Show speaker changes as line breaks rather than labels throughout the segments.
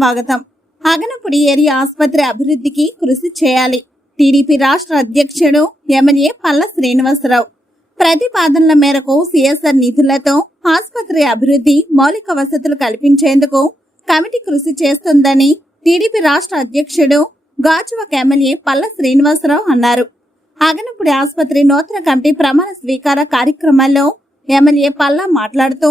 స్వాగతం. అగనపుడి ఏరియా ఆసుపత్రి అభివృద్ధికి కృషి చేయాలి. టీడీపీ రాష్ట్ర అధ్యక్షుడు ఎమ్మెల్యే పల్ల శ్రీనివాసరావు. ప్రతిపాదనల మేరకు సిఎస్ఆర్ నిధులతో ఆసుపత్రి అభివృద్ధి మౌలిక వసతులు కల్పించేందుకు కమిటీ కృషి చేస్తుందని టీడీపీ రాష్ట్ర అధ్యక్షుడు గాజువాక ఎమ్మెల్యే పల్ల శ్రీనివాసరావు అన్నారు. అగనపుడి ఆసుపత్రి నూతన కమిటీ ప్రమాణ స్వీకార కార్యక్రమాల్లో ఎమ్మెల్యే పల్లా మాట్లాడుతూ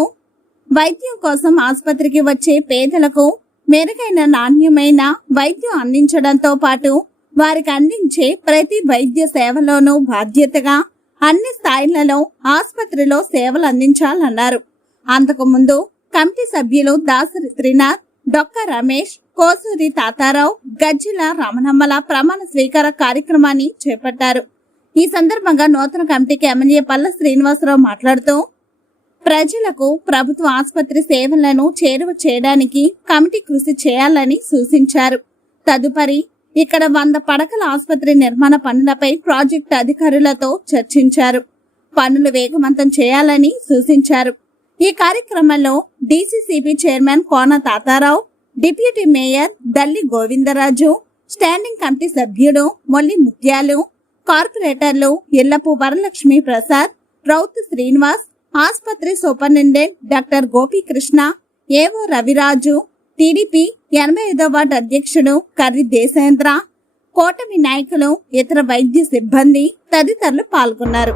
వైద్యం కోసం ఆసుపత్రికి వచ్చే పేదలకు మెరుగైన నాణ్యమైన వైద్యం అందించడంతో పాటు వారికి అందించే ప్రతి వైద్య సేవలోనూ బాధ్యతగా అన్ని స్థాయిలలో ఆసుపత్రిలో సేవలు అందించాలన్నారు. అంతకు ముందు కమిటీ సభ్యులు దాసరి త్రినాథ్ డొక్క రమేష్ కోసూరి తాతారావు గజ్జిల రమణమ్మల ప్రమాణ స్వీకార కార్యక్రమాన్ని చేపట్టారు. ఈ సందర్భంగా నూతన కమిటీకి ఎమ్మెల్యే పల్ల శ్రీనివాసరావు మాట్లాడుతూ ప్రజలకు ప్రభుత్వ ఆసుపత్రి సేవలను చేరువ చేయడానికి కమిటీ కృషి చేయాలని సూచించారు. తదుపరి ఇక్కడ వంద పడకల ఆసుపత్రి నిర్మాణ పనులపై ప్రాజెక్టు అధికారులతో చర్చించారు. పనులు వేగవంతం చేయాలని సూచించారు. ఈ కార్యక్రమంలో DCCB chairman Kona Tatarao deputy mayor Dalli Govindaraju standing committee సభ్యుడు మొల్లి ముత్యాలు కార్పొరేటర్లు ఎల్లపు వరలక్ష్మి ప్రసాద్ రౌత్ శ్రీనివాస్ ఆసుపత్రి సూపరింటెండెంట్ డాక్టర్ గోపీకృష్ణ ఏవో రవిరాజు టీడీపీ ఎనభై ఐదో వార్డు అధ్యక్షుడు కర్రి దేశేంద్ర కూటమి నాయకులు ఇతర వైద్య సిబ్బంది తదితరులు పాల్గొన్నారు.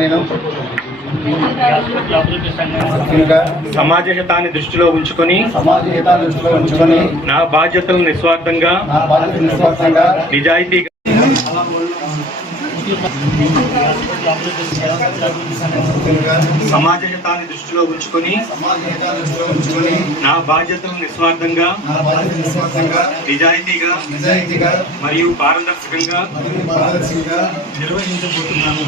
నేను.
సమాజ హితాన్ని దృష్టిలో ఉంచుకొని
సమాజ హితాన్ని దృష్టిలో ఉంచుకొని
నా బాధ్యతలను నిస్వార్థంగా నిజాయితీగా సమాజ హితాన్ని దృష్టిలో ఉంచుకొని
ఉంచుకొని
నా బాధ్యతలను నిస్వార్థంగా నిజాయితీగా
నిజాయితీగా
మరియు పారదర్శకంగా నిర్వహించబోతున్నాను.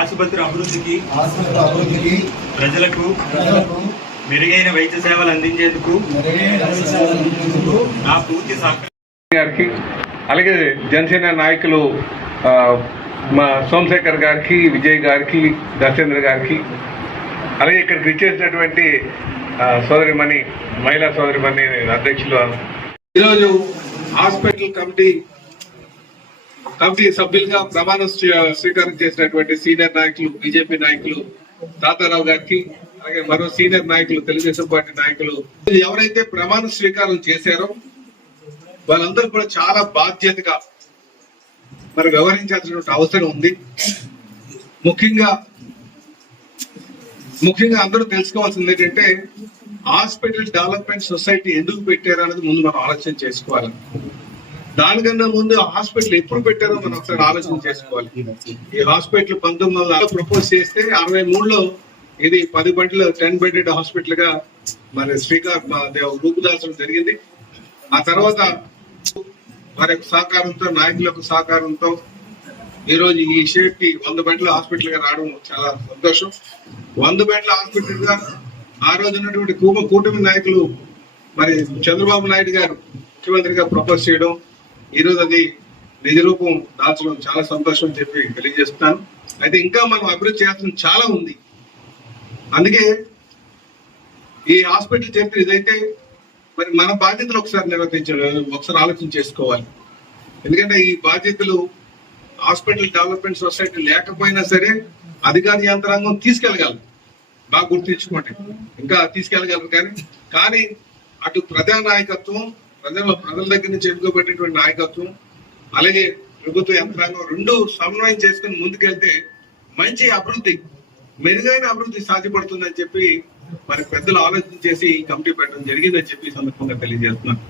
ఆసుపత్రి అభివృద్ధికి
ఆసుపత్రి అభివృద్ధికి
ప్రజలకు మెరుగైన వైద్య సేవలు అందించేందుకు నా పూర్తి సహకారం.
గారికి అలాగే జనసేన నాయకులు మా సోమశేఖర్ గారికి విజయ్ గారికి దర్శేంద్ర గారికి అలాగే ఇక్కడికి ఇచ్చేసినటువంటి సోదరిమణి మహిళా సోదరిమణి అధ్యక్షులు
ఈరోజు హాస్పిటల్ కమిటీ కమిటీ సభ్యులుగా ప్రమాణ స్వీ- స్వీకారం చేసినటువంటి సీనియర్ నాయకులు బీజేపీ నాయకులు తాతారావు గారికి అలాగే మరో సీనియర్ నాయకులు తెలుగుదేశం పార్టీ నాయకులు. ఎవరైతే ప్రమాణ స్వీకారం చేశారో వాళ్ళందరూ కూడా చాలా బాధ్యతగా మరి వ్యవహరించాల్సినటువంటి అవసరం ఉంది. ముఖ్యంగా ముఖ్యంగా అందరూ తెలుసుకోవాల్సింది ఏంటంటే హాస్పిటల్ డెవలప్మెంట్ సొసైటీ ఎందుకు పెట్టారు అనేది ముందు మనం ఆలోచన చేసుకోవాలి. దానికన్నా ముందు హాస్పిటల్ ఎప్పుడు పెట్టారో మనం ఒకసారి ఆలోచన చేసుకోవాలి. ఈ హాస్పిటల్ పంతొమ్మిది వందల ప్రపోజ్ చేస్తే అరవై మూడులో ఇది పది బెడ్లు టెన్ బెడెడ్ హాస్పిటల్గా మరి శ్రీకార్ రూపుదాల్చడం జరిగింది. ఆ తర్వాత వారి యొక్క సహకారంతో నాయకుల యొక్క సహకారంతో ఈ రోజు ఈ షేప్కి వంద బెడ్ల హాస్పిటల్గా రావడం చాలా సంతోషం. వంద బెడ్ల హాస్పిటల్గా ఆ రోజు ఉన్నటువంటి కూమ కూటమి నాయకులు మరి చంద్రబాబు నాయుడు గారు ముఖ్యమంత్రిగా ప్రపోజ్ చేయడం ఈ రోజు అది నిజ రూపం దాల్చడం చాలా సంతోషం అని చెప్పి తెలియజేస్తున్నాను. అయితే ఇంకా మనం అభివృద్ధి చేయాల్సిన చాలా ఉంది. అందుకే ఈ హాస్పిటల్ చెప్పి ఇదైతే మరి మన బాధ్యతలు ఒకసారి నిర్వర్తించడం ఒకసారి ఆలోచన చేసుకోవాలి. ఎందుకంటే ఈ బాధ్యతలు హాస్పిటల్ డెవలప్మెంట్ సొసైటీ లేకపోయినా సరే అధికార యంత్రాంగం తీసుకెళ్ళగలరు బాగా గుర్తించుకోండి ఇంకా తీసుకెళ్ళగలరు కానీ కానీ అటు ప్రజా నాయకత్వం ప్రజల ప్రజల దగ్గర నుంచి ఎన్నుకోబెట్టినటువంటి నాయకత్వం అలాగే ప్రభుత్వ యంత్రాంగం రెండు సమన్వయం చేసుకుని ముందుకెళ్తే మంచి అభివృద్ధి మెరుగైన అభివృద్ధి సాధ్యపడుతుందని చెప్పి మరి పెద్దలు ఆలోచన చేసి ఈ కమిటీ పెట్టడం జరిగిందని చెప్పి సందర్భంగా తెలియజేస్తున్నాను.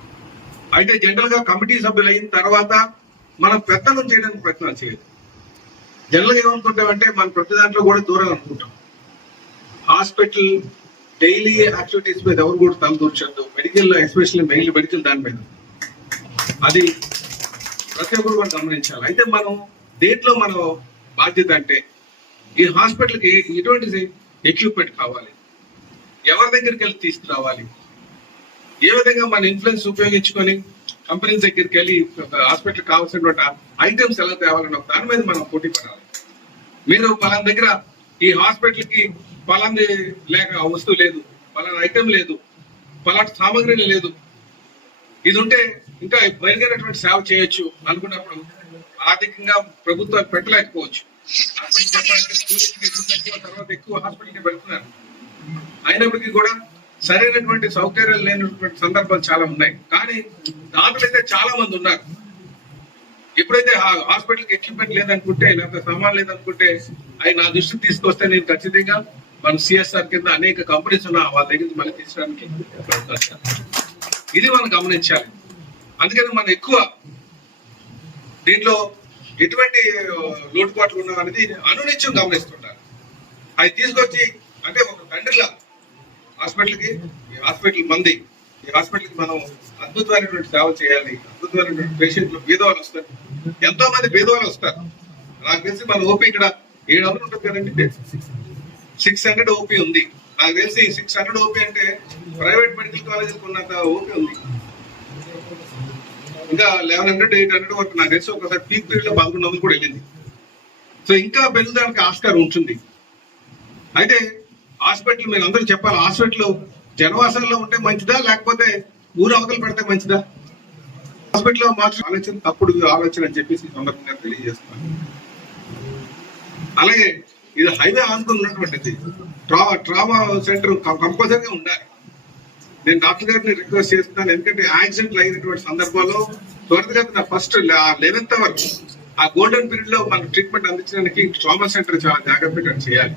అయితే జనరల్గా కమిటీ సభ్యులు అయిన తర్వాత మనం పెత్తనం చేయడానికి ప్రయత్నాలు చేయదు జనరల్గా ఏమనుకుంటామంటే మనం ప్రతి దాంట్లో కూడా దూరం అనుకుంటాం. హాస్పిటల్ డైలీ యాక్టివిటీస్ మీద ఎవరు కూడా తల దూర్చొద్దు. మెడికల్లో ఎస్పెషల్లీ మెయిల్ మెడికల్ దాని మీద. అది ప్రతి ఒక్కరు కూడా గమనించాలి. అయితే మనం దేంట్లో మనం బాధ్యత అంటే ఈ హాస్పిటల్కి ఎటువంటి ఎక్విప్మెంట్ కావాలి? ఎవరి దగ్గరికి వెళ్ళి తీసుకురావాలి? ఏ విధంగా మన ఇన్ఫ్లుయెన్స్ ఉపయోగించుకొని కంపెనీస్ దగ్గరికి వెళ్ళి హాస్పిటల్ కావాల్సినటువంటి ఐటమ్స్ ఎలా తేవాలన్న దాని మీద మనం పోటీ పడాలి. మీరు పలానా దగ్గర ఈ హాస్పిటల్కి పలాంది లేక వస్తువు లేదు పలానా ఐటెం లేదు పలాంటి సామాగ్రి లేదు. ఇది ఉంటే ఇంకా మెరుగైనటువంటి సేవ చేయొచ్చు అనుకున్నప్పుడు ఆర్థికంగా ప్రభుత్వాలు పెట్టలేకపోవచ్చు. అప్పటికి చెప్పాలంటే స్కూల్ తర్వాత ఎక్కువ హాస్పిటల్కి వెళ్తున్నారు. అయినప్పటికీ కూడా సరైనటువంటి సౌకర్యాలు లేనటువంటి సందర్భాలు చాలా ఉన్నాయి. కానీ దాంట్లో అయితే చాలా మంది ఉన్నారు. ఎప్పుడైతే హాస్పిటల్కి ఎక్విప్మెంట్ లేదనుకుంటే లేకపోతే సామాన్ లేదనుకుంటే అవి నా దృష్టికి తీసుకొస్తే నేను ఖచ్చితంగా మన సిఎస్ఆర్ కింద అనేక కంపెనీస్ ఉన్నా వాళ్ళ దగ్గర మళ్ళీ తీసుకోవడానికి ఇది మనం గమనించాలి. అందుకని మనం ఎక్కువ దీంట్లో ఎటువంటి లోటుపాట్లు ఉన్నాం అనేది అనునిత్యం గమనిస్తుంటారు అవి తీసుకొచ్చి అంటే ఒక తండ్రిలా హాస్పిటల్కి ఈ హాస్పిటల్ మంది ఈ హాస్పిటల్కి మనం అద్భుతమైనటువంటి సేవ చేయాలి అద్భుతమైనటువంటి పేషెంట్లు బీదవాళ్ళు వస్తారు. ఎంతో మంది బీదవాళ్ళు వస్తారు. నాకు తెలిసి మన ఓపీ ఇక్కడ ఏడు వందలు ఉంటుంది కదండి. సిక్స్ హండ్రెడ్ ఓపీ ఉంది. నాకు తెలిసి సిక్స్ హండ్రెడ్ ఓపీ అంటే ప్రైవేట్ మెడికల్ కాలేజీలకు ఉన్నంత ఓపీ ఉంది. ఇంకా లెవెన్ హండ్రెడ్ ఎయిట్ హండ్రెడ్ వరకు నాకు తెలిసి ఒకసారి పీక్ పీరియడ్లో పదకొండు వందలు కూడా వెళ్ళింది. సో ఇంకా పెరుగుదడానికి ఆస్కారం ఉంటుంది. అయితే హాస్పిటల్ మీరు అందరూ చెప్పాలి హాస్పిటల్ జనవాసాల్లో ఉంటే మంచిదా లేకపోతే ఊరు అవతలు పెడితే మంచిదా? హాస్పిటల్లో మార్చు ఆలోచన తప్పుడు ఆలోచన అని చెప్పేసి సందర్భంగా తెలియజేస్తున్నాను. అలాగే ఇది హైవే ఆనుకుని ఉన్నటువంటిది. ట్రామా ట్రామా సెంటర్ కంపల్సరీగా ఉండాలి. నేను డాక్టర్ గారిని రిక్వెస్ట్ చేస్తున్నాను ఎందుకంటే యాక్సిడెంట్లు అయినటువంటి సందర్భాల్లో త్వరితగతిన ఫస్ట్ లెవెన్త్ అవర్ ఆ గోల్డెన్ పీరియడ్లో మనకు ట్రీట్మెంట్ అందించడానికి ట్రామా సెంటర్ చాలా జాగ్రత్తగా చేయాలి.